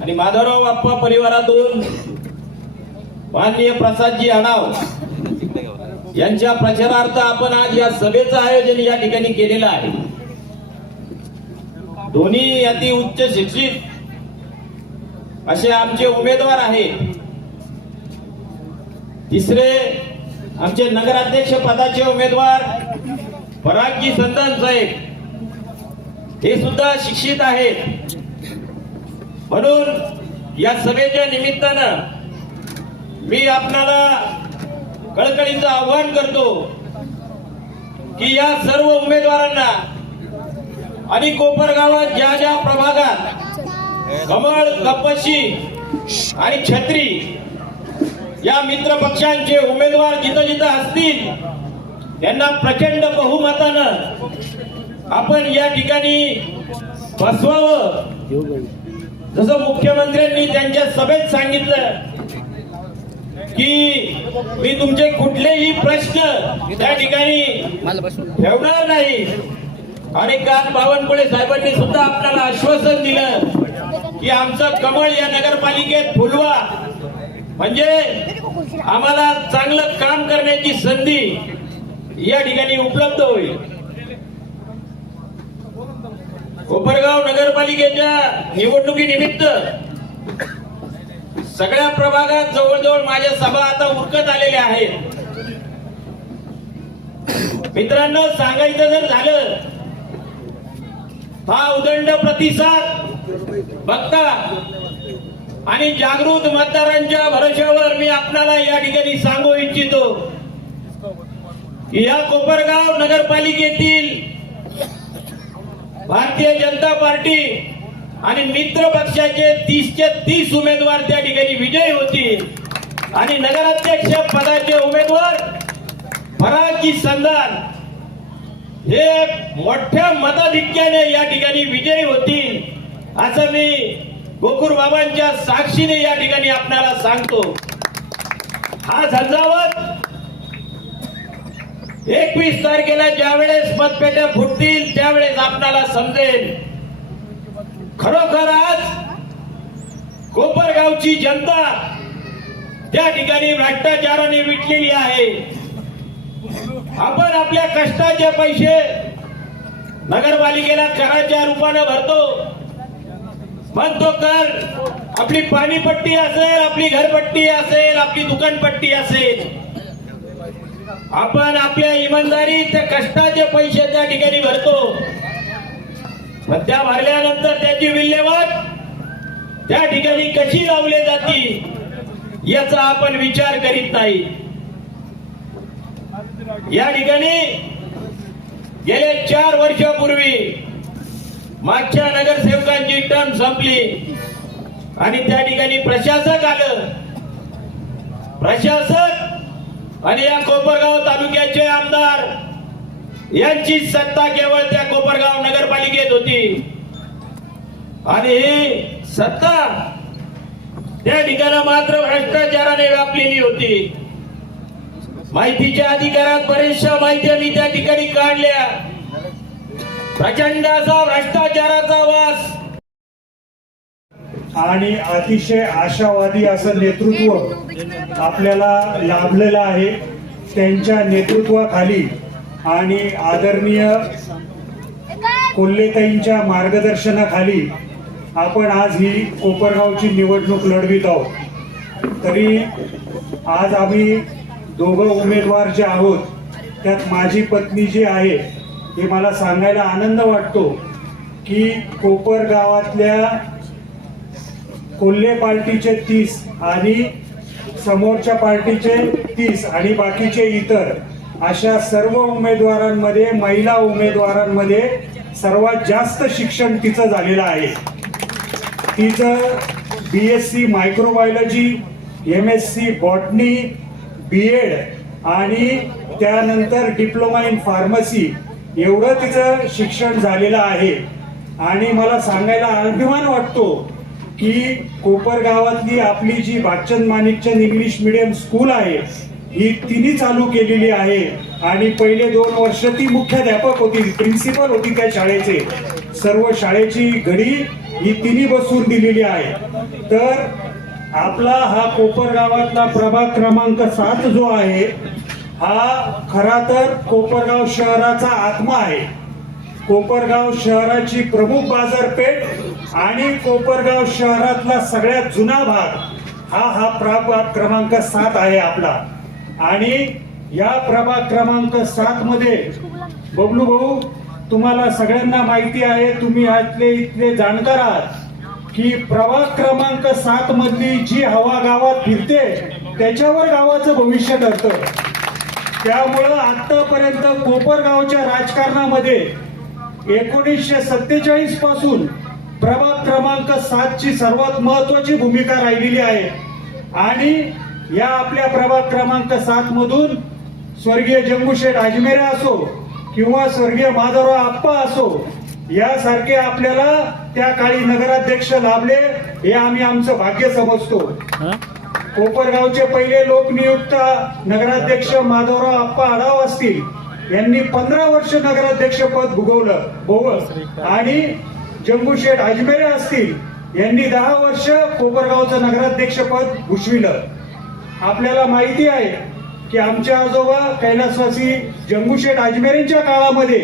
आणि माधवराव बाप्पा परिवारातून माननीय प्रसादजी आढाव यांच्या प्रचारार्थ आपण आज या सभेचं आयोजन या ठिकाणी केलेलं आहे। दोन्ही अति उच्च शिक्षित असे आमचे उमेदवार आहेत। तिसरे आमचे नगराध्यक्ष पदाचे उमेदवार परागजी संदन साहेब, हे सुद्धा शिक्षित आहेत। म्हणून या सभेच्या निमित्तानं मी आपणाला कळकळीचं आवाहन करतो की या सर्व उमेदवारांना आणि कोपरगावात ज्या ज्या प्रभागात कमळ, कपशी आणि छत्री या मित्र पक्षांचे उमेदवार जिथं जिथं असतील त्यांना प्रचंड बहुमतानं आपण या ठिकाणी बसवावं। जसं मुख्यमंत्र्यांनी त्यांच्या सभेत सांगितलं की मी तुमचे कुठलेही प्रश्न त्या ठिकाणी ठेवणार नाही। आणि काल बावनकुळे साहेबांनी सुद्धा आपल्याला आश्वासन दिलं की आमचं कमळ या नगरपालिकेत फुलवा, म्हणजे आम्हाला चांगलं काम करण्याची संधी या ठिकाणी उपलब्ध होईल। कोपरगाव नगरपालिकेच्या निवडणुकीनिमित्त सगळ्या प्रभागात जवळजवळ माझ्या सभा आता उरकत आलेल्या आहेत। मित्रांनो, सांगायचं जर झालं, हा उदंड प्रतिसाद बघता आणि जागृत मतदारांच्या भरोश्यावर मी आपल्याला या ठिकाणी सांगू इच्छितो की या कोपरगाव नगरपालिकेतील भारतीय जनता पार्टी आणि मित्र पक्षाचे 30 चे 30 उमेदवार त्या ठिकाणी विजयी होतील आणि नगराध्यक्ष पदाचे उमेदवार परागजी संदान हे मोठ्या मताधिक्याने या ठिकाणी विजयी होतील, असं मी गोकुळ बाबांच्या साक्षीने या ठिकाणी आपल्याला सांगतो। हा झंझावत 21 तारखेला ज्यावेळेस मतपेट्या फुटतील त्यावेळेस आपल्याला समजेल खरोखर आज कोपरगावची जनता त्या ठिकाणी भ्रष्टाचाराने विटलेली आहे। आपण आपल्या कष्टाचे पैसे नगरपालिकेला कराच्या रूपाने भरतो, म्हणतो कर, आपली पाणीपट्टी असेल, आपली घरपट्टी असेल, आपली दुकानपट्टी असेल, आपण आपल्या इमानदारी त्या कष्टाचे पैसे त्या ठिकाणी भरतो। पण त्या भरल्यानंतर त्याची विल्हेवाट त्या ठिकाणी कशी लावली जाते याचा आपण विचार करीत नाही। या ठिकाणी गेले 4 वर्षापूर्वी मागच्या नगरसेवकांची टर्म संपली आणि त्या ठिकाणी प्रशासक आलं। प्रशासक आणि या कोपरगाव तालुक्याचे आमदार यांची सत्ता केवळ त्या कोपरगाव नगरपालिकेत होती आणि ही सत्ता त्या ठिकाणी मात्र भ्रष्टाचाराने व्यापलेली होती। माहितीच्या अधिकारात बरेचशा माहिती मी त्या ठिकाणी काढल्या। प्रचंड असा भ्रष्टाचाराचा वास आणि अतिशय आशावादी असं नेतृत्व आपल्याला लाभलेलं आहे। त्यांच्या नेतृत्वाखाली आणि आदरणीय कोल्हेताईंच्या मार्गदर्शनाखाली आपण आज ही कोपरगावची निवडणूक लढवित आहोत। तरी आज आम्ही दोघं उमेदवार जे आहोत त्यात माझी पत्नी जी आहे हे मला सांगायला आनंद वाटतो की कोपरगावातल्या कोल्हे पार्टीचे 30 आणि समोरच्या पार्टीचे 30 आणि बाकीचे इतर अशा सर्व उमेदवारांमध्ये, महिला उमेदवारांमध्ये सर्वात जास्त शिक्षण तिचं झालेलं आहे। तिचं BSc microbiology, MSc botany, BEd आणि त्यानंतर डिप्लोमा इन फार्मसी एवढं तिचं शिक्षण झालेलं आहे। आणि मला सांगायला अभिमान वाटतो की कोपरगावातली आपली जी बादचंद माणिकचंद इंग्लिश मीडियम स्कूल आहे ही तिने चालू केलेली आहे आणि पहिले 2 वर्ष ती मुख्याध्यापक होती, प्रिन्सिपल होती त्या शाळेचे। सर्व शाळेची घडी ही तिन्ही बसवून दिलेली आहे. तर आपला हा कोपरगावातला प्रभाग क्रमांक 7 जो आहे हा खरा तर कोपरगाव शहराचा आत्मा आहे. कोपरगाव शहराची प्रमुख बाजारपेठ आणि कोपरगाव शहरातला सगळ्यात जुना भाग हा प्रभाग क्रमांक 7 आहे आपला. आणि या प्रभाग क्रमांक 7 मध्ये बबलू भाऊ, तुम्हाला सगळ्यांना माहिती आहे, तुम्ही आतले इथले जाणकार आहात की प्रभाग क्रमांक 7 मधली जी हवा गावात फिरते त्याच्यावर गावाचं भविष्य ठरतं. त्यामुळं आतापर्यंत कोपरगावच्या राजकारणामध्ये 1947 पासून प्रभाग क्रमांक 7 ची सर्वात महत्वाची भूमिका राहिलेली आहे. आणि या आपल्या प्रभाग क्रमांक 7 मधून स्वर्गीय जंगूशेठ अजमेरे असो किंवा स्वर्गीय माधवराव आप्पा असो यासारखे आपल्याला त्या काळी नगराध्यक्ष लाभले, हे आम्ही आमचं भाग्य समजतो. कोपरगावचे पहिले लोकनियुक्त नगराध्यक्ष माधवराव आप्पा आढाव असतील, यांनी 15 वर्ष नगराध्यक्ष पद भोगवलं आणि जंगूशेठ अजमेरे असतील, यांनी 10 वर्ष कोपरगावचं नगराध्यक्ष पद भूषविलं. आपल्याला माहिती आहे की आमचे आजोबा कैलासवासी जंगूशेठ अजमेरेंच्या काळामध्ये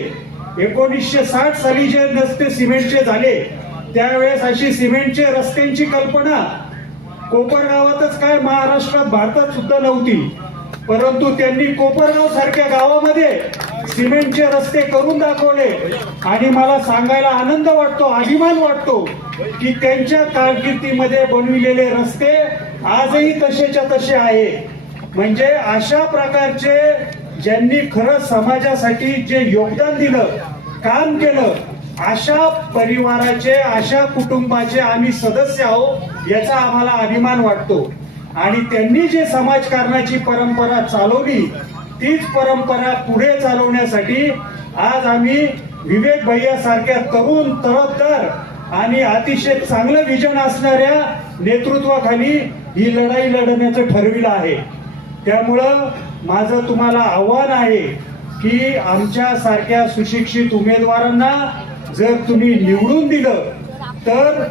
1960 साली जे रस्ते सिमेंटचे झाले, त्यावेळेस अशी सिमेंटचे रस्त्यांची कल्पना कोपरगावातच काय महाराष्ट्रात भारतात सुद्धा नव्हती. परंतु त्यांनी कोपरगाव सारख्या गावामध्ये सिमेंटचे रस्ते करून दाखवले आणि मला सांगायला आनंद वाटतो, अभिमान वाटतो की त्यांच्या कारकिर्दीमध्ये बनविलेले रस्ते आजही तसेच्या तसे आहे. म्हणजे अशा प्रकारचे ज्यांनी खरं समाजासाठी जे योगदान दिलं, काम केलं, अशा परिवाराचे, अशा कुटुंबाचे आम्ही सदस्य आहोत, याचा आम्हाला अभिमान वाटतो. आणि त्यांनी जे समाजकारणाची परंपरा चालवली, तीच परंपरा पुढे चालवण्यासाठी आज आम्ही विवेक भैया सारख्या तरुण, तरफदार आणि अतिशय चांगलं विजन असणाऱ्या नेतृत्वाखाली ही लढाई लढण्याचं ठरविलं आहे. त्यामुळं माझं तुम्हाला आव्हान आहे की आमच्या सारख्या सुशिक्षित उमेदवारांना जर तुम्ही निवडून दिलं तर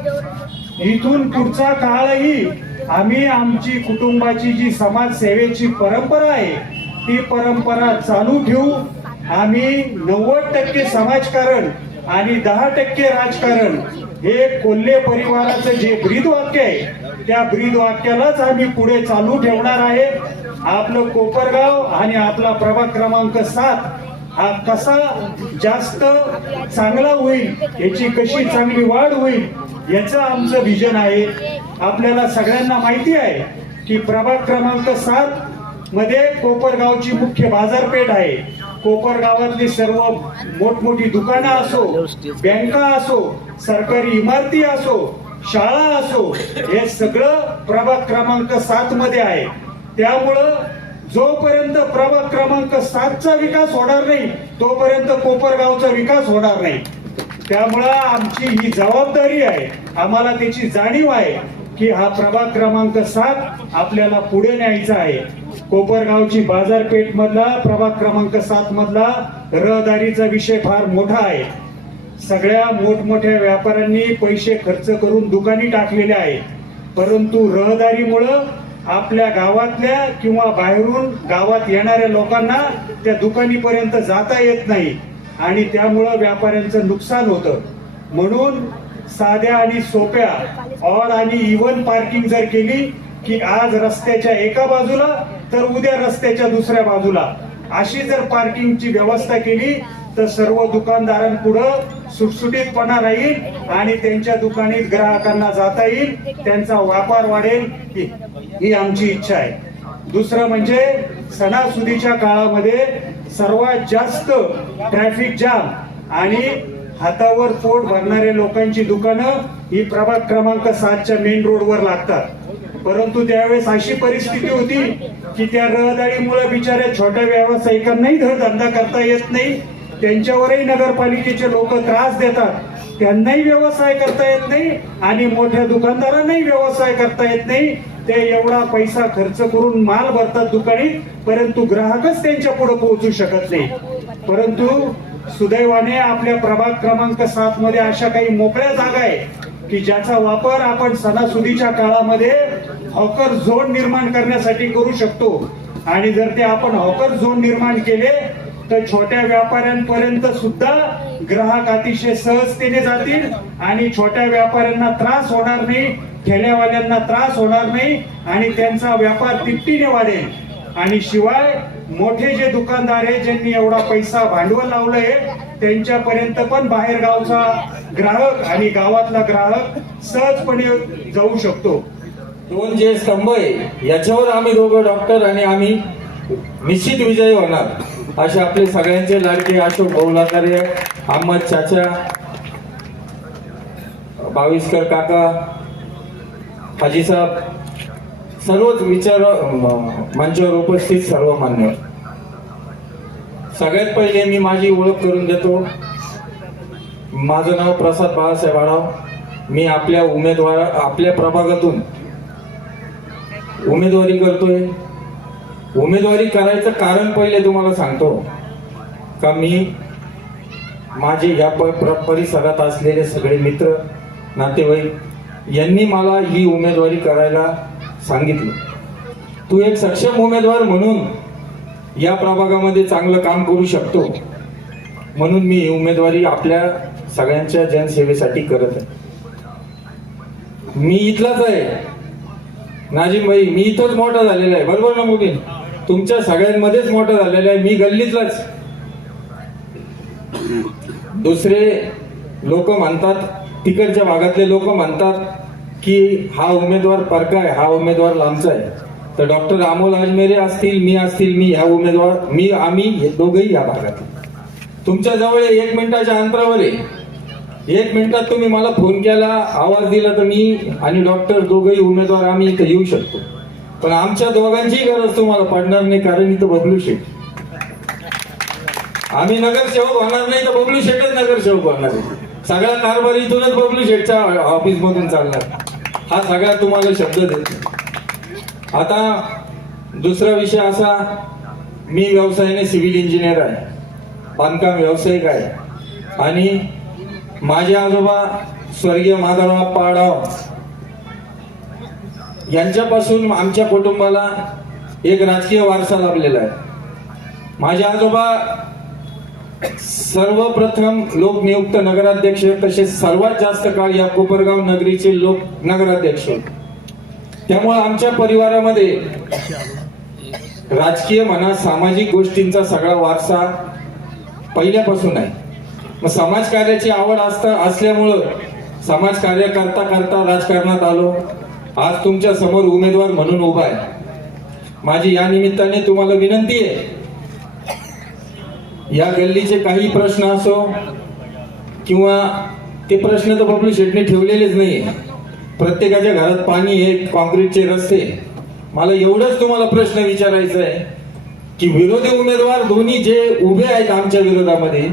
इथून पुढचा काळही आम्ही आमची कुटुंबाची जी समाजसेवेची परंपरा आहे ती परंपरा चालू ठेवू. आम्ही 90% समाजकारण आणि 10% राजकारण हे कोल्हे परिवाराचं जे ब्रीदवाक्य आहे त्या ब्रीदवाक्यालाच आम्ही पुढे चालू ठेवणार आहे. आपलं कोपरगाव आणि आपला प्रभाग क्रमांक 7 हा कसा जास्त चांगला होईल, याची कशी चांगली वाढ होईल याचं आमचं विजन आहे. आपल्याला सगळ्यांना माहिती आहे की प्रभाग क्रमांक 7 मध्ये कोपरगावची मुख्य बाजारपेठ आहे. कोपरगावातली सर्व मोठमोठी दुकानं असो, बँका असो, सरकारी इमारती असो, शाळा असो, हे सगळं प्रभाग क्रमांक 7 मध्ये आहे. त्यामुळं जोपर्यंत प्रभाग क्रमांक 7 चा विकास होणार नाही तोपर्यंत कोपरगावचा विकास होणार नाही. त्यामुळं आमची ही जबाबदारी आहे, आम्हाला त्याची जाणीव आहे की हा प्रभाग क्रमांक 7 आपल्याला पुढे न्यायचा आहे. कोपरगावची बाजारपेठ मधला प्रभाग क्रमांक 7 मधला रहदारीचा विषय फार मोठा आहे. सगळ्या मोठमोठ्या व्यापाऱ्यांनी पैसे खर्च करून दुकानी टाकलेले आहे, परंतु रहदारीमुळं आपल्या गावातल्या किंवा बाहेरून गावात येणाऱ्या लोकांना त्या दुकानीपर्यंत जाता येत नाही आणि त्यामुळं व्यापाऱ्यांचं नुकसान होतं. म्हणून साध्या आणि सोप्या ऑड आणि इव्हन पार्किंग जर केली की आज रस्त्याच्या एका बाजूला तर उद्या रस्त्याच्या दुसऱ्या बाजूला अशी जर पार्किंगची व्यवस्था केली तर सर्व दुकानदारांपुढं सुटसुटीतपणा राहील आणि त्यांच्या दुकानीत ग्राहकांना जाता येईल, त्यांचा व्यापार वाढेल, ही आमची इच्छा आहे. दुसरं म्हणजे सणासुदीच्या काळामध्ये सर्वात जास्त ट्रॅफिक जाम आणि हातावर पोट भरणाऱ्या लोकांची दुकानं ही प्रभाग क्रमांक 7 च्या मेन रोडवर लागतात. परंतु त्यावेळेस अशी परिस्थिती होती की त्या रहदारीमुळे बिचाऱ्या छोट्या व्यावसायिकांनाही धंदा करता येत नाही, त्यांच्यावरही नगरपालिकेचे लोक त्रास देतात, त्यांनाही व्यवसाय करता येत नाही आणि मोठ्या दुकानदारांनाही व्यवसाय करता येत नाही. ते एवढा पैसा खर्च करून माल भरतात दुकानी, परंतु ग्राहकच त्यांच्या पुढे पोहोचू शकत नाही. परंतु सुदैवाने आपल्या प्रभाग क्रमांक 7 मध्ये अशा काही मोकळ्या जागा आहे की ज्याचा वापर आपण सणासुदीच्या काळामध्ये हॉकर झोन निर्माण करण्यासाठी करू शकतो. आणि जर ते आपण हॉकर झोन निर्माण केले तर छोट्या व्यापाऱ्यांपर्यंत सुद्धा ग्राहक अतिशय सहजतेने जातील आणि छोट्या व्यापाऱ्यांना त्रास होणार नाही, खेड्यावाल्यांना त्रास होणार नाही आणि त्यांचा व्यापार तिपटीने वाढेल. आणि शिवाय मोठे जे दुकानदार आहेत ज्यांनी एवढा पैसा भांडवल लावलंय त्यांच्यापर्यंत पण बाहेर गावचा ग्राहक आणि गावातला ग्राहक सहजपणे जाऊ शकतो. दोन जे स्तंभ आहे याच्यावर आम्ही दोघं डॉक्टर आणि आम्ही निश्चित विजयी होणार असे आपले सगळ्यांचे लाडके अशोक भाऊलाकारे, अहमद चाचा, बाविस्कर काका, हाजी साहेब, सर्वच विचार मंचावर उपस्थित सर्व मान्यवर. सगळ्यात पहिले मी माझी ओळख करून देतो. माझं नाव प्रसाद बाळासाहेब आढाव. मी आपल्या प्रभागातून उमेदवारी करतोय. उमेदवारी करायचं कारण पहिले तुम्हाला सांगतो का मी माझे या परिसरात असलेले सगळे मित्र नातेवाईक यांनी मला ही उमेदवारी करायला सांगितलं. तू एक सक्षम उमेदवार म्हणून या प्रभागामध्ये चांगलं काम करू शकतो म्हणून मी ही उमेदवारी आपल्या सगळ्यांच्या जनसेवेसाठी करत आहे. मी इथलाच आहे नाजिम भाई, मी इथंच मोठा झालेला आहे, बरोबर ना मुलीन? तुमच्या सगळ्यांमध्येच मोठा झालेला आहे मी, गल्लीतलाच. दुसरे लोक म्हणतात, तिकडच्या भागातले लोक म्हणतात की हा उमेदवार परका आहे, हा उमेदवार लांबचा आहे. तर डॉक्टर अमोल अजमेरे असतील, मी असतील, आम्ही हे दोघंही या भागात. तुमच्या जवळ 1 मिनिटाच्या अंतरावर आहे. 1 मिनिटात तुम्ही मला फोन केला, आवाज दिला तर मी आणि डॉक्टर दोघंही उमेदवार आम्ही इथे येऊ शकतो. पण आमच्या दोघांचीही गरज तुम्हाला पडणार नाही, कारण इथं बबलू शेठ. आम्ही नगरसेवक होणार नाही तर बबलू शेठच नगरसेवक होणार आहे. सगळा कारभार इथूनच बबलू शेठच्या ऑफिस मधून चालणार. हा सगळा तुम्हाला शब्द देतो. आता दुसरा विषय असा, मी व्यवसायाने सिव्हिल इंजिनियर आहे, बांधकाम व्यावसायिक आहे आणि माझे आजोबा स्वर्गीय माधवराव पाडाव यांच्यापासून आमच्या कुटुंबाला एक राजकीय वारसा लाभलेला आहे. माझे आजोबा सर्वप्रथम लोकनियुक्त नगराध्यक्ष, तसेच सर्वात जास्त काळ या कोपरगाव नगरीचे लोक नगराध्यक्ष. त्यामुळे आमच्या परिवारामध्ये राजकीय म्हणा सामाजिक गोष्टींचा सगळा वारसा पहिल्यापासून आहे. मग समाजकार्याची आवड असल्यामुळं समाज कार्य करता करता राजकारणात आलो. आज तुमच्या समोर उमेदवार म्हणून उभा आहे. माझी या निमित्ताने तुम्हाला विनंती आहे, या गल्लीचे काही प्रश्न असो किंवा ते प्रश्न तर बबलू शेठने ठेवलेलेच नाहीये. प्रत्येकाच्या घरात पाणी आहे, कॉन्क्रीटचे रस्ते. मला एवढंच तुम्हाला प्रश्न विचारायचा आहे की विरोधी उमेदवार दोन्ही जे उभे आहेत आमच्या विरोधामध्ये,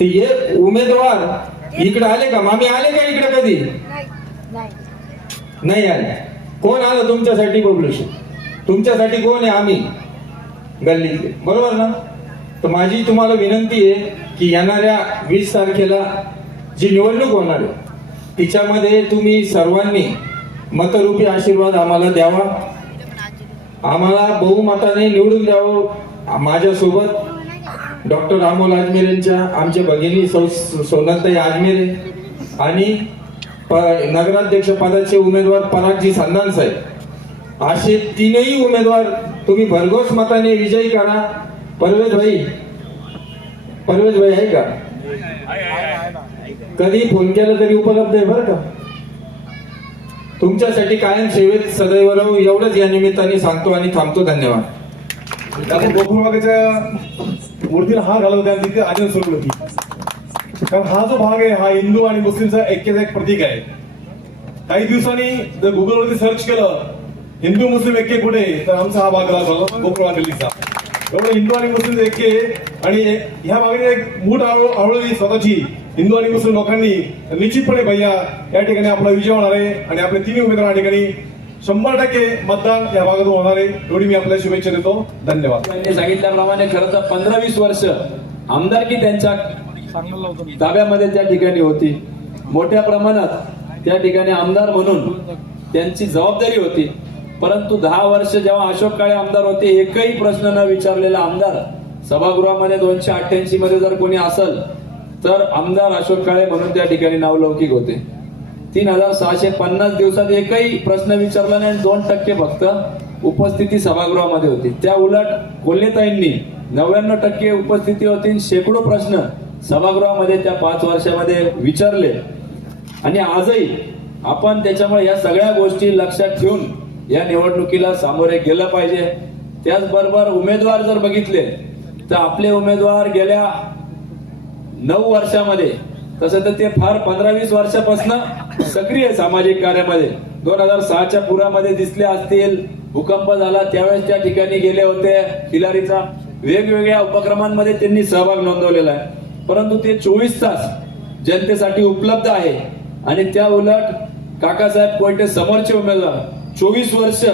ते एक उमेदवार इकडे आले का? मामी आले का इकडे कधी? नाही आले. कोण आलं तुमच्यासाठी? बबलू शेठ. तुमच्यासाठी कोण आहे? आम्ही गल्लीतले, बरोबर ना? तर माझी तुम्हाला विनंती आहे की येणाऱ्या 20 तारखेला जी निवडणूक होणार आहे तिच्यामध्ये तुम्ही सर्वांनी मतरूपी आशीर्वाद आम्हाला द्यावा, आम्हाला बहुमताने निवडून द्यावं. माझ्यासोबत डॉक्टर अमोल अजमेरेंच्या आमच्या भगिनी सोनलताई अजमेरे आणि नगराध्यक्ष पदाचे उमेदवार परागजी संधान साहेब, असे 3ही उमेदवार तुम्ही भरघोस मताने विजयी करा. परवेज भाई आहे का? कधी फोन केला तरी उपलब्ध आहे बरं का. तुमच्यासाठी कायम सेवेत सदैव राहू एवढंच या निमित्ताने सांगतो आणि थांबतो. धन्यवाद. आपण गोकुळबागेच्या मूर्तीला हार घालत होते आणि तिथे आनंद सुरू होती. कारण हा जो भाग आहे हा हिंदू आणि मुस्लिमचा ऐक्याचा एक प्रतीक आहे. काही दिवसांनी जर गुगलवरती सर्च केलं हिंदू मुस्लिम ऐक्य कुठे, तर आमचा हा भाग गोकुळबाग गल्लीचा. एवढं हिंदू आणि मुस्लिम ऐक्य आणि ह्या भागाने एक मूठ आवळली स्वतःची हिंदू आणि मुस्लिम लोकांनी. निश्चितपणे भैया या ठिकाणी आपला विजय होणार आहे आणि आपले 3 उमेदवार या ठिकाणी 100% मतदान या भागातून होणार आहे. एवढी मी आपल्याला शुभेच्छा देतो. धन्यवाद. त्यांनी सांगितल्याप्रमाणे खरं तर 15-20 वर्ष आमदारकी त्यांच्या ताब्यामध्ये त्या ठिकाणी होती. मोठ्या प्रमाणात त्या ठिकाणी आमदार म्हणून त्यांची जबाबदारी होती. परंतु 10 वर्ष जेव्हा अशोक काळे आमदार होते, एकही प्रश्न न विचारलेला आमदार सभागृहामध्ये 288 मध्ये जर कोणी असेल तर आमदार अशोक काळे म्हणून त्या ठिकाणी नावलौकिक होते. 3650 दिवसात एकही प्रश्न विचारला नाही, 2% फक्त उपस्थिती सभागृहामध्ये होती. त्या उलट कोल्हेताईंनी 99% उपस्थिती होती, शेकडो प्रश्न सभागृहामध्ये त्या 5 वर्षामध्ये विचारले. आणि आजही आपण त्याच्यामुळे या सगळ्या गोष्टी लक्षात ठेवून या निवडणुकीला सामोरे गेलं पाहिजे. त्याचबरोबर उमेदवार जर बघितले तर आपले उमेदवार गेल्या 9 वर्षामध्ये, तसं तर ते फार 15-20 वर्षापासून सक्रिय सामाजिक कार्यामध्ये, 2006च्या पुरामध्ये दिसले असतील, भूकंप झाला त्यावेळेस त्या ठिकाणी गेले होते, खिलारीचा वेगवेगळ्या उपक्रमांमध्ये त्यांनी सहभाग नोंदवलेला आहे. परंतु ते 24 तास जनतेसाठी उपलब्ध आहे. आणि त्या उलट काकासाहेब कोयटे समोरचे उमेदवार 24 वर्ष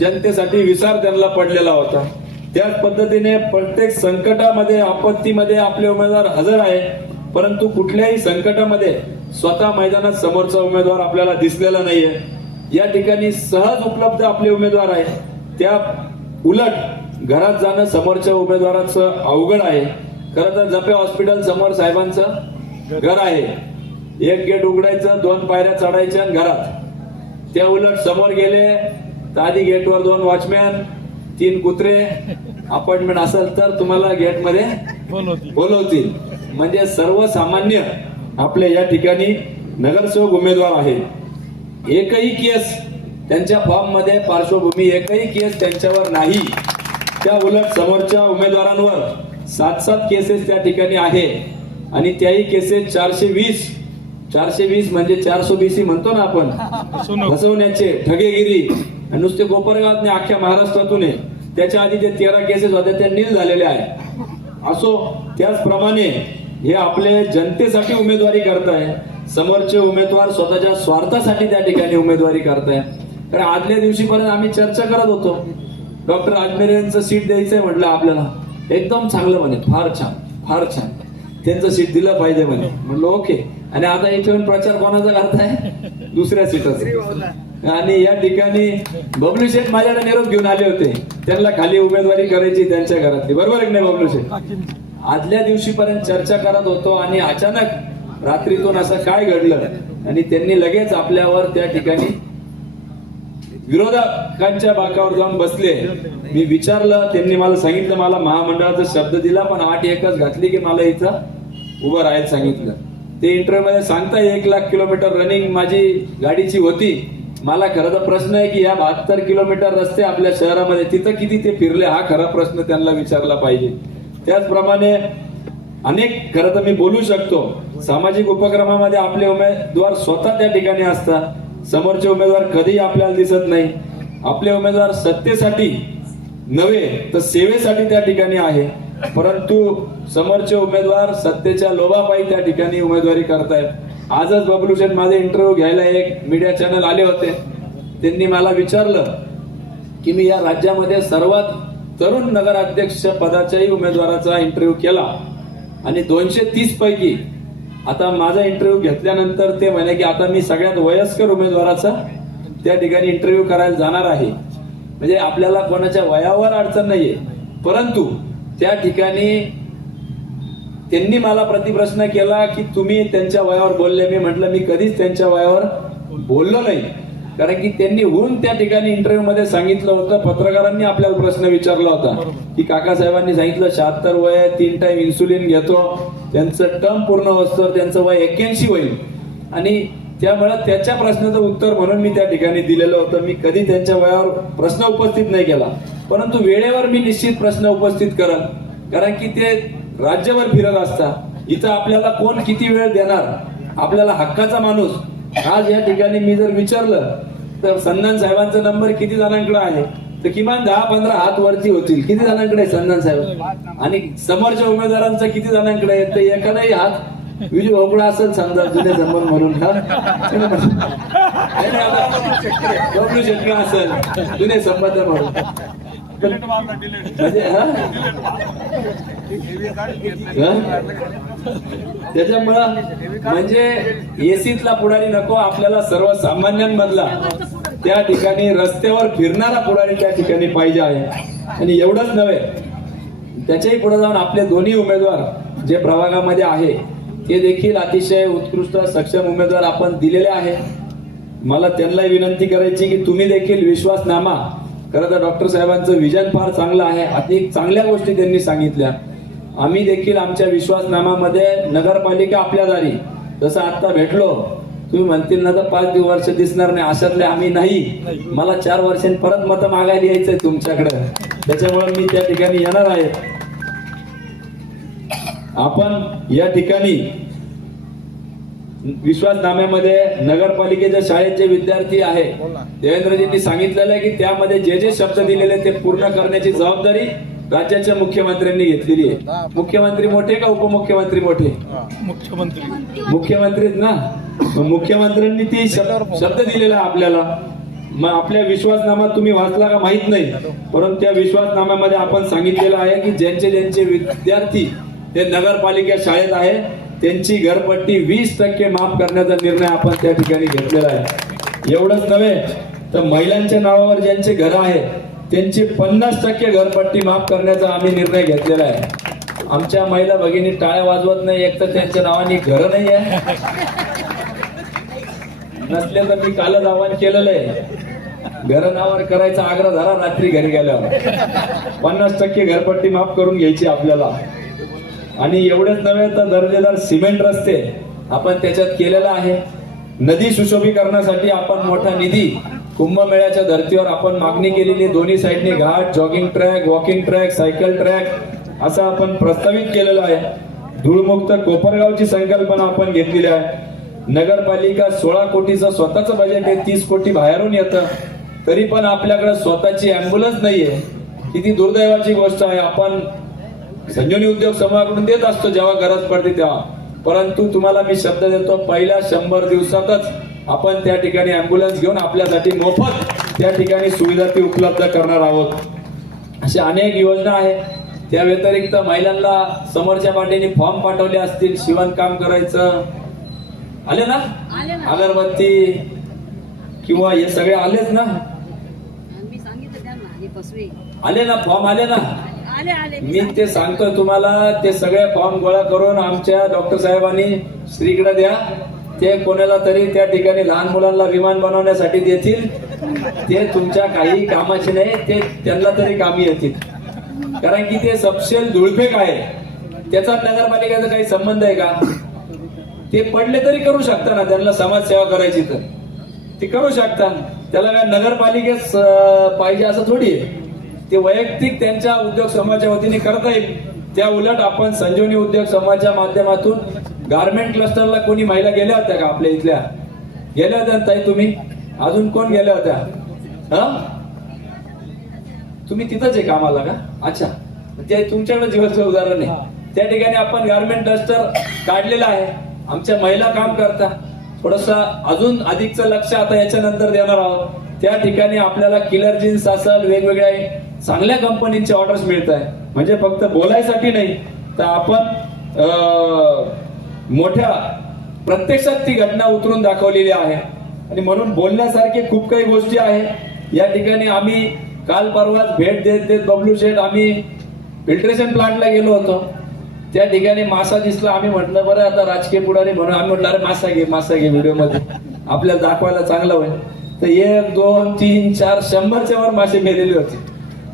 जनतेसाठी विसर त्यांना पडलेला होता. त्याच पद्धतीने प्रत्येक संकटामध्ये, आपत्तीमध्ये आपले उमेदवार हजर आहे. परंतु कुठल्याही संकटामध्ये स्वतः मैदानात समोरचा उमेदवार आपल्याला दिसलेला नाहीये. या ठिकाणी सहज उपलब्ध आपले उमेदवार आहे. त्या उलट घरात जाणं समोरच्या उमेदवाराचं अवघड आहे. खरं तर जपे हॉस्पिटल समोर साहेबांचं घर आहे. एक गेट उघडायचं, 2 पायऱ्या चढायच्या आणि घरात. त्या उलट समोर गेले तर आधी गेटवर 2 वॉचमॅन, 3 कुत्रे, अपॉइंटमेंट असेल तर तुम्हाला गेटमध्ये बोलवतील. म्हणजे सर्वसामान्य आपल्या या ठिकाणी नगरसेवक उमेदवार आहेत. एकही केस त्यांच्या फॉर्म मध्ये, पार्श्वभूमी एकही केस त्यांच्यावर नाही. त्या उलट समोरच्या उमेदवारांवर 7 केसेस त्या ठिकाणी आहे. आणि त्याही केसेस 420 म्हणजे 420 म्हणतो ना आपण, फसवण्याचे, ठगेगिरी, आणि नुसते कोपरगावात नाही, अख्ख्या महाराष्ट्रातून आहे. त्याच्या आधी जे 13 केसेस होते ते नील झालेले आहे. असो, त्याचप्रमाणे हे आपले जनतेसाठी उमेदवारी करताय. समोरचे उमेदवार स्वतःच्या स्वार्थासाठी त्या ठिकाणी उमेदवारी करताय. कारण आदल्या दिवशीपर्यंत आम्ही चर्चा करत होतो, डॉक्टर अजमेर यांचं सीट द्यायचंय म्हटलं आपल्याला. एकदम चांगलं म्हणे, फार छान, फार छान, त्यांचं सीट दिलं पाहिजे म्हणे. म्हणलं ओके. आणि आता इथे प्रचार कोणाचा करताय? दुसऱ्या सीटाचा. आणि या ठिकाणी बबलू शेठ माझ्याकडे निरोप घेऊन आले होते, त्यांना खाली उमेदवारी करायची त्यांच्या घरातली. बरोबर आहे की नाही बबलू शेठ? आदल्या दिवशीपर्यंत चर्चा करत होतो आणि अचानक रात्रीतून असं काय घडलं आणि त्यांनी लगेच आपल्यावर त्या ठिकाणी विरोधकांच्या बाकावर जाऊन बसले. मी विचारलं, त्यांनी मला सांगितलं मला महामंडळाचा शब्द दिला, पण 8 एकच घातली की मला इथं उभं राहायला सांगितलं. ते इंटरव्ह्यू मध्ये सांगताय 1 लाख किलोमीटर रनिंग माझी गाडीची होती. मला खरं तर प्रश्न आहे की या 72 किलोमीटर रस्ते आपल्या शहरामध्ये, तिथं किती ते फिरले, हा खरा प्रश्न त्यांना विचारला पाहिजे. त्याचप्रमाणे अनेक खरं तर मी बोलू शकतो, सामाजिक उपक्रमामध्ये आपले उमेदवार स्वतः त्या ठिकाणी असतात. समोरचे उमेदवार कधीही आपल्याला दिसत नाही. आपले उमेदवार सत्तेसाठी नव्हे तर सेवेसाठी त्या ठिकाणी आहे. परंतु समोरचे उमेदवार सत्तेच्या लोभापायी त्या ठिकाणी उमेदवारी करतायत. आजच बबलू शेठ माझे इंटरव्ह्यू घ्यायला एक मीडिया चॅनल आले होते. त्यांनी मला विचारलं की मी या राज्यामध्ये सर्वात तरुण नगराध्यक्ष पदाच्याही उमेदवाराचा इंटरव्ह्यू केला आणि 230 पैकी आता माझा इंटरव्ह्यू घेतल्यानंतर ते म्हणे की आता मी सगळ्यात वयस्कर उमेदवाराचा त्या ठिकाणी इंटरव्ह्यू करायला जाणार आहे. म्हणजे आपल्याला कोणाच्या वयावर अडचण नाहीये, परंतु त्या ठिकाणी त्यांनी मला प्रतिप्रश्न केला की तुम्ही त्यांच्या वयावर बोलले. मी म्हटलं मी कधीच त्यांच्या वयावर बोललो नाही, कारण की त्यांनी होऊन त्या ठिकाणी इंटरव्ह्यू मध्ये सांगितलं होतं. पत्रकारांनी आपल्याला प्रश्न विचारला होता की काकासाहेबांनी सांगितलं 76 वय, 3 टाइम इन्सुलिन घेतो, त्यांचं टर्म पूर्ण होतं, त्यांचं वय 81 होईल. आणि त्यामुळे त्याच्या प्रश्नाचं उत्तर म्हणून मी त्या ठिकाणी दिलेलं होतं. मी कधी त्यांच्या वयावर प्रश्न उपस्थित नाही केला, परंतु वेळेवर मी निश्चित प्रश्न उपस्थित करत, कारण की ते राज्यभर फिरत असतात. इथं आपल्याला कोण किती वेळ देणार, आपल्याला हक्काचा माणूस. आज या ठिकाणी मी जर विचारलं तर संधान साहेबांचा नंबर किती जणांकडे आहे, तर किमान 10-15 हात वरती होतील. किती जणांकडे आहे संधान साहेब, आणि समोरच्या उमेदवारांचा किती जणांकडे आहे, तर एखादाही हात विजय भोपळा असेल समजा जुने जमन म्हणून बबलू शेट्टी असेल जुने संबंध म्हणून. म्हणजे त्याच्यामुळं म्हणजे एसीतला पुढारी नको, आपल्याला सर्वसामान्यांमधला त्या ठिकाणी रस्त्यावर फिरणारा पुढारी त्या ठिकाणी पाहिजे आहे. आणि एवढंच नव्हे, त्याच्याही पुढे जाऊन आपले दोन्ही उमेदवार जे प्रभागामध्ये आहे ते देखील अतिशय उत्कृष्ट सक्षम उमेदवार आपण दिलेले आहे. मला त्यांना विनंती करायची की तुम्ही देखील विश्वासनामा, खरं तर डॉक्टर साहेबांचं विजन फार चांगलं आहे, अति चांगल्या गोष्टी त्यांनी सांगितल्या. आम्ही देखील आमच्या विश्वासनामामध्ये नगरपालिका आपल्या दारी, जसं आता भेटलो तुम्ही म्हणतील ना तर 5 वर्ष दिसणार नाही, अशातले आम्ही नाही. मला 4 वर्षांनी परत मतं मागायला यायचंय तुमच्याकडे, त्याच्यामुळे मी त्या ठिकाणी येणार आहे. आपण या ठिकाणी विश्वासनाम्यामध्ये नगरपालिकेच्या शाळेचे विद्यार्थी आहे, देवेंद्रजींनी सांगितलेलं आहे की त्यामध्ये जे जे शब्द दिलेले ते पूर्ण करण्याची जबाबदारी राज्याच्या मुख्यमंत्र्यांनी घेतलेली आहे. मुख्यमंत्री मोठे का उपमुख्यमंत्री मोठे? मुख्यमंत्रीच ना. मग मुख्यमंत्र्यांनी ती शब्द दिलेला आपल्याला. मग आपल्या विश्वासनामा तुम्ही वाचला का माहित नाही, परंतु त्या विश्वासनाम्यामध्ये आपण सांगितलेलं आहे की ज्यांचे ज्यांचे विद्यार्थी ते नगरपालिका शाळेत आहे त्यांची घरपट्टी 20% माफ करण्याचा निर्णय आपण त्या ठिकाणी घेतलेला आहे. एवढंच नव्हे तर महिलांच्या नावावर ज्यांचे घर आहे त्यांची 50% घरपट्टी माफ करण्याचा आम्ही निर्णय घेतलेला आहे. आमच्या महिला भगिनी टाळ्या वाजवत नाही, एक तर त्यांच्या नावाने घर नाही आहे, नसले तर मी कालच आवाहन केलेलं आहे, घर नावावर करायचा आग्रह झाला रात्री घरी गेल्यावर. 50% घरपट्टी माफ करून घ्यायची आपल्याला. आणि एवढेच नव्हे तर दर्जेदार सिमेंट रस्ते आपण त्याच्यात केलेला आहे. नदी सुशोभीकरणासाठी आपण मोठा निधी कुंभमेळ्याच्या धर्तीवर आपण मागणी केलेली. दोन्ही साईडने घाट, jogging track, walking track, cycle track असं आपण प्रस्तावित केलेलं आहे. धूळमुक्त कोपरगावची संकल्पना आपण घेतलेली आहे. नगरपालिका 16 कोटीचं स्वतःचं बजेट आहे, 30 कोटी बाहेरून येतं, तरी पण आपल्याकडे स्वतःची अँब्युलन्स नाहीये. किती दुर्दैवाची गोष्ट आहे. आपण संजीवनी उद्योग समूहाकडून देत असतो जेव्हा गरज पडते तेव्हा, परंतु तुम्हाला मी शब्द देतो पहिल्या 100 दिवसातच आपण त्या ठिकाणी अँब्युलन्स घेऊन आपल्यासाठी मोफत त्या ठिकाणी सुविधा ती उपलब्ध करणार आहोत. अशा अनेक योजना आहेत. त्या व्यतिरिक्त महिलांना समोरच्या पाठीने फॉर्म पाठवले असतील, शिवणकाम करायचं आले ना, अगरबत्ती किंवा हे सगळे आलेच ना, आले ना फॉर्म आले ना. मी ते सांगतोय तुम्हाला, ते सगळे फॉर्म गोळा करून आमच्या डॉक्टर साहेबांनी श्रीकडे द्या. ते कोणाला तरी त्या ठिकाणी लहान मुलांना विमान बनवण्यासाठी देतील. ते तुमच्या काही कामाचे नाही, ते त्यांना तरी कामी येतील. कारण की ते सपशेल धुळफेक आहे, त्याचा नगरपालिकेचा काही संबंध आहे का? ते पडले तरी करू शकता ना, त्यांना समाजसेवा करायची तर ते करू शकता. त्याला काय नगरपालिकेच पाहिजे असं थोडी आहे. ते वैयक्तिक त्यांच्या उद्योग समूहाच्या वतीने करता येईल. त्या उलट आपण संजीवनी उद्योग समूहाच्या माध्यमातून गारमेंट क्लस्टरला कोणी महिला गेल्या होत्या का? आपल्या इथल्या गेल्या होत्या ताई तुम्ही? अजून कोण गेल्या होत्या? तुम्ही तिथंच आहे कामाला का? अच्छा, ते तुमच्याकडे जीवाचं उदाहरण आहे. त्या ठिकाणी आपण गारमेंट क्लस्टर काढलेला आहे. आमच्या महिला काम करता. थोडस अजून अधिकचं लक्ष आता याच्यानंतर देणार आहोत. त्या ठिकाणी आपल्याला किलर जीन्स असेल, वेगवेगळ्या चांगल्या कंपनीचे ऑर्डर्स मिळत आहे. म्हणजे फक्त बोलायसाठी नाही, तर आपण मोठ्या प्रत्यक्षात ती घटना उतरून दाखवलेली आहे. आणि म्हणून बोलण्यासारखे खूप काही गोष्टी आहेत. या ठिकाणी आम्ही काल परवाच भेट देत देत बबलू शेठ आम्ही फिल्ट्रेशन प्लांटला गेलो होतो. त्या ठिकाणी मासा दिसला. आम्ही म्हटलं बरं आता राजकीय पुढारी म्हणून आम्ही म्हटलं अरे मासा घे व्हिडिओ मध्ये आपल्याला दाखवायला चांगलं होईल. तर 1, 2, 3, 4, 100च्या वर मासे मेलेले होते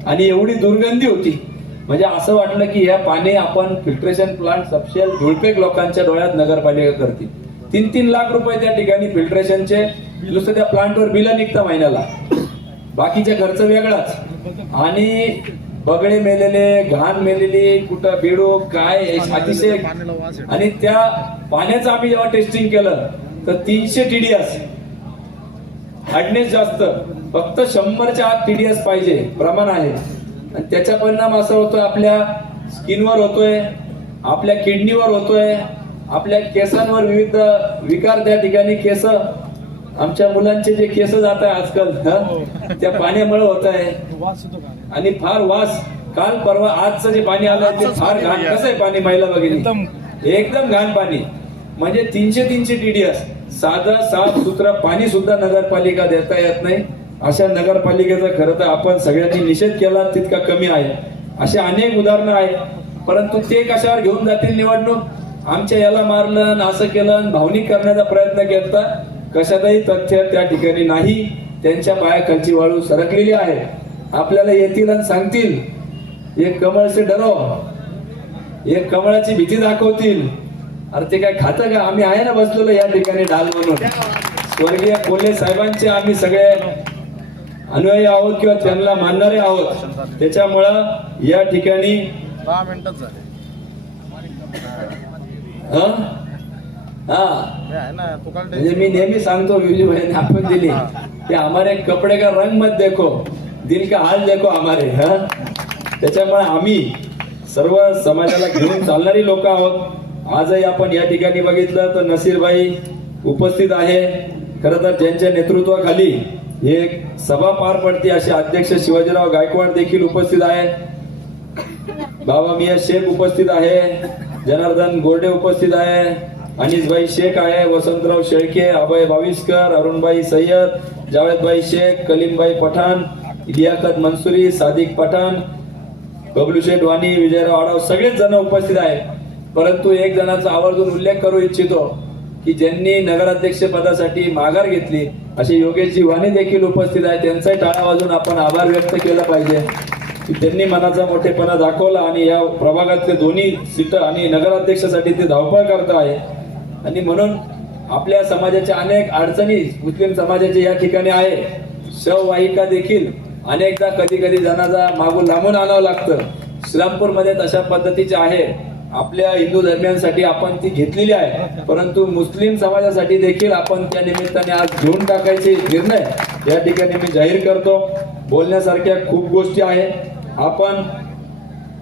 आणि एवढी दुर्गंधी होती. म्हणजे असं वाटलं की या पाणी आपण फिल्ट्रेशन प्लांट सपशेल धुळपेक लोकांच्या डोळ्यात नगरपालिका करते. 3-3 लाख रुपये त्या ठिकाणी फिल्ट्रेशनचे नुसतं त्या प्लांटवर बिलं निघतं महिन्याला, बाकीचे खर्च वेगळाच. आणि बगळे मेलेले, घाण मेलेली, कुठं बेडू काय अतिशय. आणि त्या पाण्याचं आम्ही जेव्हा टेस्टिंग केलं तर 300 TDS हार्डनेस जास्त, फक्त 100च्या आत TDS पाहिजे प्रमाण आहे. आणि त्याचा परिणाम असा होतोय आपल्या स्किनवर होतोय, आपल्या किडनीवर होतोय, आपल्या केसांवर विविध विकार त्या ठिकाणी केस आमच्या मुलांचे जे केस जात आहे आजकाल त्या पाण्यामुळे होत आहे आणि फार वास. काल परवा आजचं जे पाणी आलंय ते फार घाण. कसं आहे पाणी महिला भगिनी? एकदम घाण पाणी. म्हणजे 300 TDS साधं साफ सुथरं पाणी सुद्धा नगरपालिका देता येत नाही. अशा नगरपालिकेचा खरं तर आपण सगळ्यांनी निषेध केला तितका कमी आहे. असे अनेक उदाहरणं आहेत. परंतु ते कशावर घेऊन जातील निवडणूक? आमच्या याला मारलं न असं केलं न भावनिक करण्याचा प्रयत्न केला. कशातही तथ्य त्या ठिकाणी नाही. त्यांच्या पायाखालची वाळू सरकलेली आहे. आपल्याला येतील आणि सांगतील एक कमळ से डरो, एक कमळाची भीती दाखवतील. अरे ते काय खातं का? आम्ही आहे ना बसलेलो या ठिकाणी ढाल म्हणून. स्वर्गीय कोल्हे साहेबांचे आम्ही सगळे अनुयायी आहोत किंवा त्यांना मानणारे आहोत. त्याच्यामुळं या ठिकाणी 10 मिनिटच झाले. म्हणजे मी नेहमी सांगतो विजूभाईने आपण दिली की हमारे कपडे का रंग मत देखो, दिल का हाल देखो हमारे. त्याच्यामुळे आम्ही सर्व समाजाला घेऊन चालणारी लोक आहोत. आजही आपण या ठिकाणी बघितलं तर नसीरबाई उपस्थित आहे. खरं तर त्यांच्या नेतृत्वाखाली एक सभा पार पडते. असे अध्यक्ष शिवाजीराव गायकवाड देखील उपस्थित आहे. बाबा मिया शेख उपस्थित आहे. जनार्दन गोरडे उपस्थित आहे. अनिसभाई शेख आहे. वसंतराव शेळके, अभय भाविस्कर, अरुणभाई सय्यद, जावेदभाई शेख, कलीमभाई पठाण, लियाकत मंसुरी, सादिक पठाण, बबलू शेठ वाणी, विजयराव आढाव सगळेच जण उपस्थित आहेत. परंतु एक जणांचा आवर्जून उल्लेख करू इच्छितो की ज्यांनी नगराध्यक्ष पदासाठी माघार घेतली असे योगेशजी वाणी देखील उपस्थित आहेत. त्यांचाही टाळा वाजून आपण आभार व्यक्त केला पाहिजे की त्यांनी मनाचा मोठेपणा दाखवला आणि या प्रभागातले दोन्ही सीट आणि नगराध्यक्षासाठी ते धावपळ करत आहे. आणि म्हणून आपल्या समाजाच्या अनेक अडचणी मुस्लिम समाजाच्या या ठिकाणी आहे. शववाहिका देखील अनेकदा कधी कधी जनाचा मागून लांबून आणावं लागतं. श्रीरामपूरमध्ये तशा पद्धतीचे आहे. आपल्या हिंदू धर्मियांसाठी आपण ती घेतलेली आहे. परंतु मुस्लिम समाजासाठी देखील आपण त्या निमित्ताने आज घेऊन टाकायचे निर्णय या ठिकाणी मी जाहीर करतो. बोलण्यासारख्या खूप गोष्टी आहेत. आपण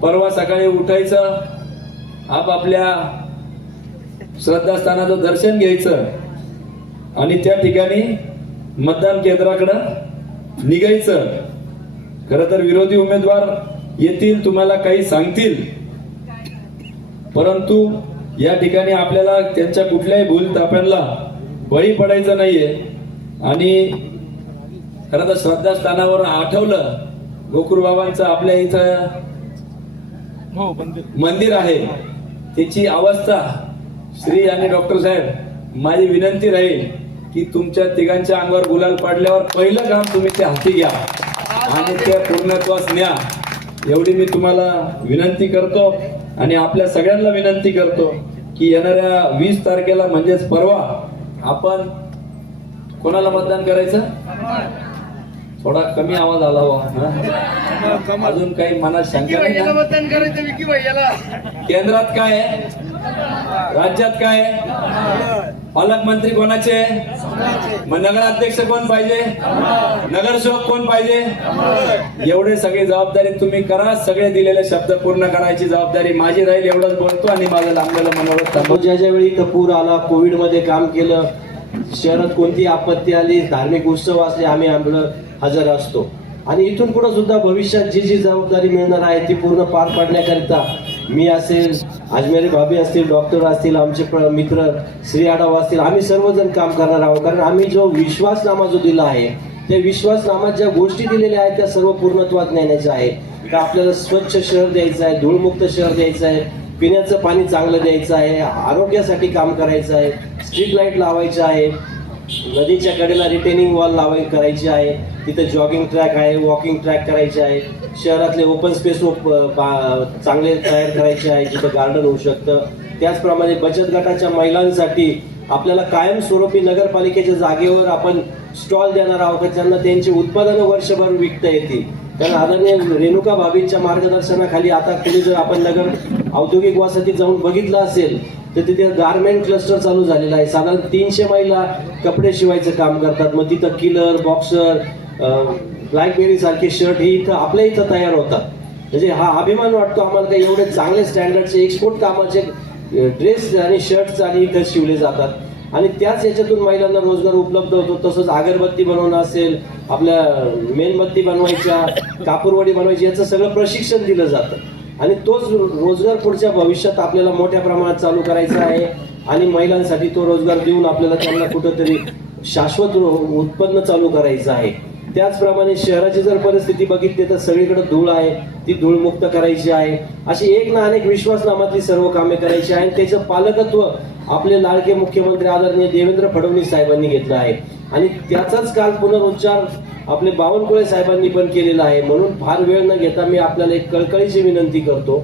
परवा सकाळी उठायचं, आपापल्या श्रद्धास्थानाचं दर्शन घ्यायचं आणि त्या ठिकाणी मतदान केंद्राकडं निघायचं. खरं तर विरोधी उमेदवार येतील, तुम्हाला काही सांगतील, परंतु या ठिकाणी आपल्याला त्यांच्या कुठल्याही भूल ताप्यांना बळी पडायचं नाहीये. आणि खरं तर श्रद्धास्थानावर आठवलं गोकुळ बाबांचं आपल्या इथं मंदिर आहे. त्याची अवस्था श्री आणि डॉक्टर साहेब माझी विनंती राहील की तुमच्या तिघांच्या अंगावर गुलाल पडल्यावर पहिलं काम तुम्ही ते हाती घ्या आणि ते पूर्णत्वास न्या. एवढी मी तुम्हाला विनंती करतो. आणि आपल्या सगळ्यांना विनंती करतो की येणाऱ्या 20 तारखेला म्हणजेच परवा आपण कोणाला मतदान करायचं? थोडा कमी आवाज आला हो. अजून काही मनात शंका नाही ना? मतदान करायचं विकी भैयाला. केंद्रात काय आहे, राज्यात काय आहे, पालकमंत्री कोणाचे, मग नगराध्यक्ष कोण पाहिजे, नगरसेवक कोण पाहिजे, एवढे सगळी जबाबदारी तुम्ही करा. सगळे दिलेले शब्द पूर्ण करायची जबाबदारी माझी राहील. एवढंच बोलतो आणि माझं लांबलेलं मनोरथ थांबवतो. ज्या वेळी इथं पूर आला, कोविड मध्ये काम केलं, शहरात कोणती आपत्ती आली, धार्मिक उत्सव असले, आम्ही आपलं हजर असतो. आणि इथून पुढे सुद्धा भविष्यात जी जी जबाबदारी मिळणार आहे ती पूर्ण पार पाडण्याकरिता मी असेल, अजमेरी भाभी असतील, डॉक्टर असतील, आमचे मित्र श्री आढाव असतील, आम्ही सर्वजण काम करणार आहोत. कारण आम्ही जो विश्वासनामा जो दिला आहे त्या विश्वासनामात ज्या गोष्टी दिलेल्या आहेत त्या सर्व पूर्णत्वात नेण्याच्या आहे. तर आपल्याला स्वच्छ शहर द्यायचं आहे, धूळमुक्त शहर द्यायचं आहे, पिण्याचं पाणी चांगलं द्यायचं आहे, आरोग्यासाठी काम करायचं आहे, स्ट्रीट लाईट लावायचं आहे, नदीच्या कडेला रिटेनिंग वॉल करायची आहे, तिथे जॉगिंग ट्रॅक आहे, वॉकिंग ट्रॅक करायचे आहे, शहरातले ओपन स्पेस चांगले तयार करायचे आहे जिथे गार्डन होऊ शकतं. त्याचप्रमाणे बचत गटाच्या महिलांसाठी आपल्याला कायमस्वरूपी नगरपालिकेच्या जागेवर आपण स्टॉल देणार आहोत ज्यांना त्यांची उत्पादनं वर्षभर विकता येतील. कारण आदरणीय रेणुका भाभींच्या मार्गदर्शनाखाली आता पुढे जर आपण नगर औद्योगिक वसाहतीत जाऊन बघितलं असेल तर तिथे गारमेंट क्लस्टर चालू झालेला आहे. साधारण 300 महिला कपडे शिवायचं काम करतात. मग तिथं किलर, बॉक्सर, ब्लॅकबेरी सारखे शर्ट हे इथं आपल्या इथं तयार होतात. म्हणजे हा अभिमान वाटतो आम्हाला काही एवढे चांगले स्टँडर्डचे एक्सपोर्ट कामाचे ड्रेस आणि शर्ट्स आणि इथं शिवले जातात. आणि त्याच याच्यातून महिलांना रोजगार उपलब्ध होतो. तसंच अगरबत्ती बनवणं असेल, आपल्या मेणबत्ती बनवायच्या, कापूरवडी बनवायची, याचं सगळं प्रशिक्षण दिलं जातं आणि तोच रोजगार पुढच्या भविष्यात आपल्याला मोठ्या प्रमाणात चालू करायचा आहे आणि महिलांसाठी तो रोजगार देऊन आपल्याला त्यांना कुठंतरी शाश्वत उत्पन्न चालू करायचं आहे. त्याचप्रमाणे शहराची जर परिस्थिती बघितली तर सगळीकडे धूळ आहे, ती धूळ मुक्त करायची आहे. अशी एक ना अनेक विश्वासनामातली सर्व कामे करायची आहे आणि त्याचं पालकत्व आपले लाडके मुख्यमंत्री आदरणीय देवेंद्र फडणवीस साहेबांनी घेतलं आहे आणि त्याचाच काल पुनरुच्चार आपले बावनकुळे साहेबांनी पण केलेला आहे. म्हणून फार वेळ न घेता मी आपल्याला एक कळकळीची विनंती करतो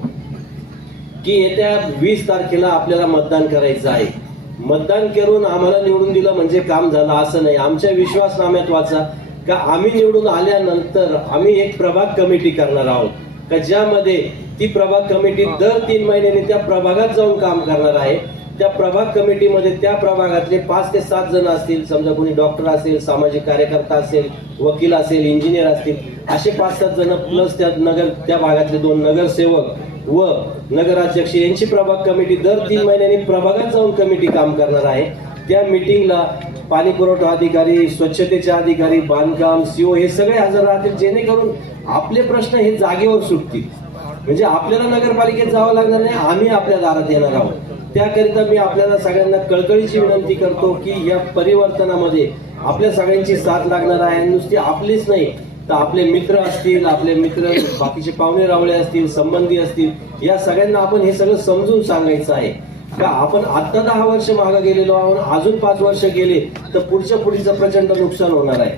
की येत्या 20 तारखेला आपल्याला मतदान करायचं आहे. मतदान करून आम्हाला निवडून दिलं म्हणजे काम झालं असं नाही. आमच्या विश्वासनाम्यात वाचा का आम्ही निवडून आल्यानंतर आम्ही एक प्रभाग कमिटी करणार आहोत का ज्यामध्ये ती प्रभाग कमिटी दर 3 महिन्यांनी त्या प्रभागात जाऊन काम करणार आहे. त्या प्रभाग कमिटीमध्ये त्या प्रभागातले 5 ते 7 जण असतील. समजा कोणी डॉक्टर असेल, सामाजिक कार्यकर्ता असेल, वकील असेल, इंजिनियर असतील, असे 5-7 जण प्लस त्या भागातले 2 नगरसेवक व नगराध्यक्ष यांची प्रभाग कमिटी दर 3 महिन्यांनी प्रभागात जाऊन कमिटी काम करणार आहे. त्या मीटिंगला पाणी पुरवठा अधिकारी, स्वच्छतेचे अधिकारी, बांधकाम, सीओ हे सगळे हजर राहतील जेणेकरून आपले प्रश्न हे जागेवर सुटतील. म्हणजे आपल्याला नगरपालिकेत जावं लागणार नाही, आम्ही आपल्या दारात येणार आहोत. त्याकरिता मी आपल्याला सगळ्यांना कळकळीची विनंती करतो की या परिवर्तनामध्ये आपल्या सगळ्यांची साथ लागणार आहे. नुसती आपलीच नाही तर आपले मित्र असतील, आपले मित्र बाकीचे पाहुणे रावळे असतील, संबंधी असतील, या सगळ्यांना आपण हे सगळं समजून सांगायचं आहे का आपण आता 10 वर्ष मागे गेलेलो आहोत, अजून 5 वर्ष गेले तर पुढीचं प्रचंड नुकसान होणार आहे.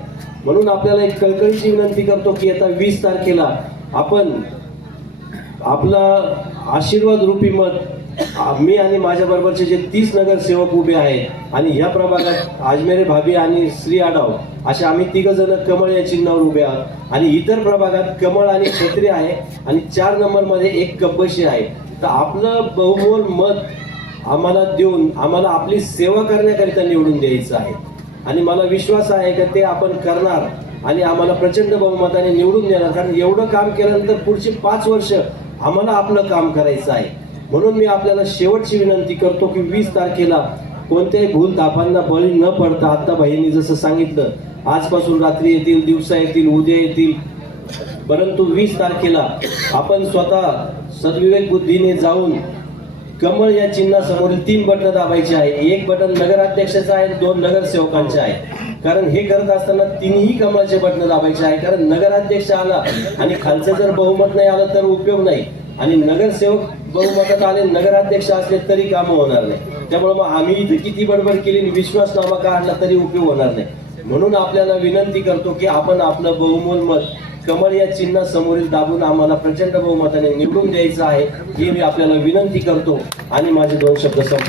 म्हणून आपल्याला एक कळकळीची विनंती करतो की आता 20 तारखेला आपण आपला आशीर्वाद रूपी मत, मी आणि माझ्या बरोबरचे जे 30 नगरसेवक उभे आहेत आणि ह्या प्रभागात आजमेरे भाभी आणि श्री आढाव असे आम्ही 3 जण कमळ या चिन्हावर उभे आहोत आणि इतर प्रभागात कमळ आणि छत्री आहे आणि 4 नंबरमध्ये एक कब्बशी आहे. तर आपलं बहुमोल मत आम्हाला देऊन आम्हाला आपली सेवा करण्याकरिता निवडून द्यायचं आहे आणि मला विश्वास आहे की ते आपण करणार आणि आम्हाला प्रचंड बहुमताने निवडून देणार. कारण एवढं काम केल्यानंतर पुढची 5 वर्ष आम्हाला आपलं काम करायचं आहे. म्हणून मी आपल्याला शेवटची विनंती करतो की 20 तारखेला कोणत्याही भूल तापांना बळी न पडता, आता भाईंनी जसं सांगितलं, आजपासून रात्री येतील, दिवसा येतील, उद्या येतील, परंतु 20 तारखेला आपण स्वतः सद्विवेक बुद्धीने जाऊन कमळ या चिन्हासमोरील 3 बटन दाबायचे आहे. एक बटन नगराध्यक्षाचं आहे, 2 नगरसेवकांचे आहे. कारण हे करत असताना 3ही कमळचे बटन दाबायचे आहे. कारण नगराध्यक्ष आला आणि खालचं जर बहुमत नाही आलं तर उपयोग नाही आणि नगरसेवक बहुमतात आले, नगराध्यक्ष असले तरी कामं होणार नाही. त्यामुळे मग आम्ही इथे किती बडबड केली, विश्वासनामा काढला तरी उपयोग होणार नाही. म्हणून आपल्याला विनंती करतो की आपण आपलं बहुमोल मत कमळ या चिन्हा समोरील दाबून आम्हाला प्रचंड बहुमताने निवडून द्यायचं आहे, ही मी आपल्याला विनंती करतो आणि माझे 2 शब्द संपवतो.